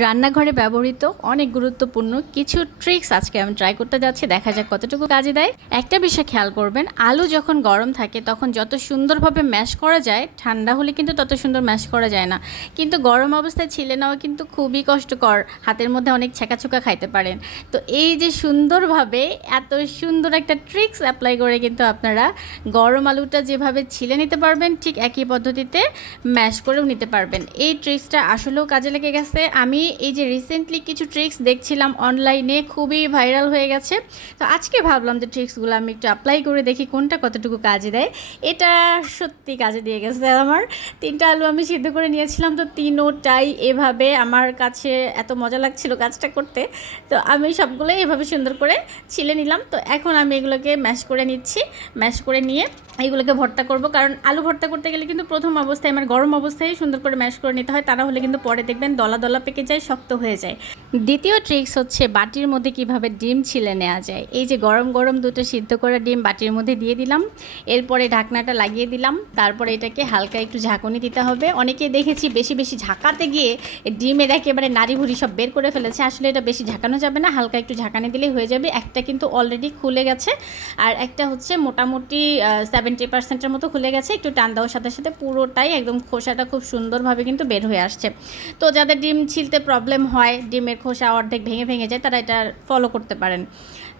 রান্নাঘরে ব্যবহৃত অনেক গুরুত্বপূর্ণ কিছু ট্রিক্স আজকে আমি ট্রাই করতে যাচ্ছি, দেখা যাক কতটুকু কাজে দেয়। একটা বিষয় খেয়াল করবেন, আলু যখন গরম থাকে তখন যত সুন্দরভাবে ম্যাশ করা যায়, ঠান্ডা হলে কিন্তু তত সুন্দর ম্যাশ করা যায় না। কিন্তু গরম অবস্থায় ছিলে নেওয়া কিন্তু খুবই কষ্টকর, হাতের মধ্যে অনেক ছ্যাঁকাছুকা খাইতে পারেন। তো এই যে সুন্দরভাবে এত সুন্দর একটা ট্রিক্স অ্যাপ্লাই করে কিন্তু আপনারা গরম আলুটা যেভাবে ছিলে নিতে পারবেন, ঠিক একই পদ্ধতিতে ম্যাশ করেও নিতে পারবেন। এই ট্রিক্সটা আসলেও কাজে লেগে গেছে। আমি এই যে রিসেন্টলি কিছু ট্রিক্স দেখছিলাম অনলাইনে, খুবই ভাইরাল হয়ে গেছে। তো আজকে ভাবলাম যে ট্রিক্সগুলো আমি একটু অ্যাপ্লাই করে দেখি কোনটা কতটুকু কাজে দেয়। এটা সত্যি কাজে দিয়ে গেছে আমার। 3টা আলু আমি সিদ্ধ করে নিয়েছিলাম, তো তিনোটাই এভাবে আমার কাছে এত মজা লাগছিল কাজটা করতে। তো আমি সবগুলোই এভাবে সুন্দর করে ছিলে নিলাম। তো এখন আমি এগুলোকে ম্যাশ করে নিচ্ছি। ম্যাশ করে নিয়ে এইগুলোকে ভর্তা করব, কারণ আলু ভর্তা করতে গেলে কিন্তু প্রথম অবস্থায় আমার গরম অবস্থায় সুন্দর করে ম্যাশ করে নিতে হয়, তা না হলে কিন্তু পরে দেখবেন দলা দলা পেকে যায়, শক্ত হয়ে যায়। দ্বিতীয় ট্রিক্স হচ্ছে বাটির মধ্যে কিভাবে ডিম ছিলে নেওয়া যায়। এই যে গরম গরম দুটো সিদ্ধ করা ডিম বাটির মধ্যে দিয়ে দিলাম, এরপরে ঢাকনাটা লাগিয়ে দিলাম, তারপরে এটাকে হালকা একটু ঝাঁকুনি দিতে হবে। অনেকেই দেখেছি বেশি বেশি ঝাঁকাতে গিয়ে ডিমের একেবারে নাড়ি ভুড়ি সব বের করে ফেলেছে। আসলে এটা বেশি ঝাঁকানো যাবে না, হালকা একটু ঝাঁকানি দিলেই হয়ে যাবে। একটা কিন্তু অলরেডি খুলে গেছে, আর একটা হচ্ছে মোটামুটি 70% মতো খুলে গেছে। একটু টান দেওয়ার সাথে সাথে পুরোটাই একদম খোসাটা খুব সুন্দরভাবে কিন্তু বের হয়ে আসছে। তো যাদের ডিম ছিলতে প্রবলেম হয়, ডিমের খোসা অর্ধেক ভেঙে ভেঙে যায়, তারা এটা ফলো করতে পারেন।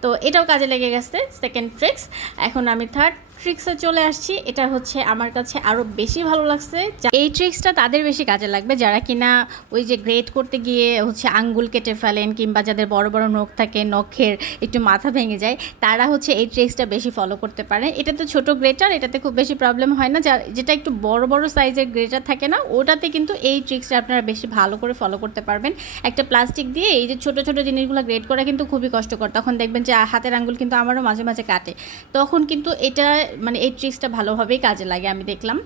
তো এটাও কাজে লেগে গেছে সেকেন্ড ট্রিক্স। এখন আমি থার্ড ট্রিক্সে চলে আসছি। এটা হচ্ছে আমার কাছে আরও বেশি ভালো লাগছে। এই ট্রিক্সটা তাদের বেশি কাজে লাগবে যারা কিনা ওই যে গ্রেট করতে গিয়ে হচ্ছে আঙ্গুল কেটে ফেলেন, কিংবা যাদের বড় বড় নখ থাকে, নখের একটু মাথা ভেঙে যায়, তারা হচ্ছে এই ট্রিক্সটা বেশি ফলো করতে পারে। এটা তো ছোটো গ্রেটার, এটাতে খুব বেশি প্রবলেম হয় না। যেটা একটু বড় বড় সাইজের গ্রেটার থাকে না, ওটাতে কিন্তু এই ট্রিক্সটা আপনারা বেশি ভালো করে ফলো করতে পারবেন। একটা প্লাস্টিক দিয়ে এই যে ছোটো ছোটো জিনিসগুলো গ্রেট করা কিন্তু খুবই কষ্টকর, তখন দেখবেন যে হাতের আঙ্গুল কিন্তু আমারও মাঝে মাঝে কাটে। তখন কিন্তু এটা মানে এই ট্রিক্সটা ভালোভাবেই কাজে লাগে আমি দেখলাম।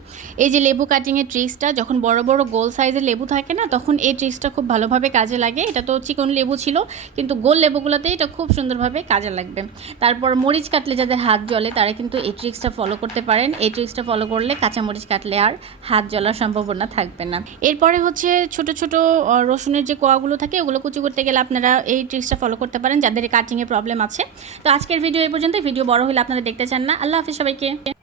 এই যে লেবু কাটিংয়ের ট্রিক্সটা, যখন বড় বড় গোল সাইজের লেবু থাকে না, তখন এই ট্রিক্সটা খুব ভালোভাবে কাজে লাগে। এটা তো চিকন লেবু ছিল, কিন্তু গোল লেবুগুলোতেই এটা খুব সুন্দরভাবে কাজে লাগবে। তারপর মরিচ কাটলে যাদের হাত জ্বলে, তারা কিন্তু এই ট্রিক্সটা ফলো করতে পারেন। এই ট্রিক্সটা ফলো করলে কাঁচা মরিচ কাটলে আর হাত জ্বলার সম্ভাবনা থাকবে না। এরপরে হচ্ছে ছোট ছোট রসুনের যে কোয়াগুলো থাকে, ওগুলো কুচি করতে গেলে আপনারা এই ট্রিক্সটা ফলো করতে পারেন যাদের কাটিংয়ে প্রবলেম আছে। তো আজকের ভিডিও এই পর্যন্ত। ভিডিও বড় হলে আপনারা দেখতে চান না। আল্লাহ হাফিজ সবাইকে।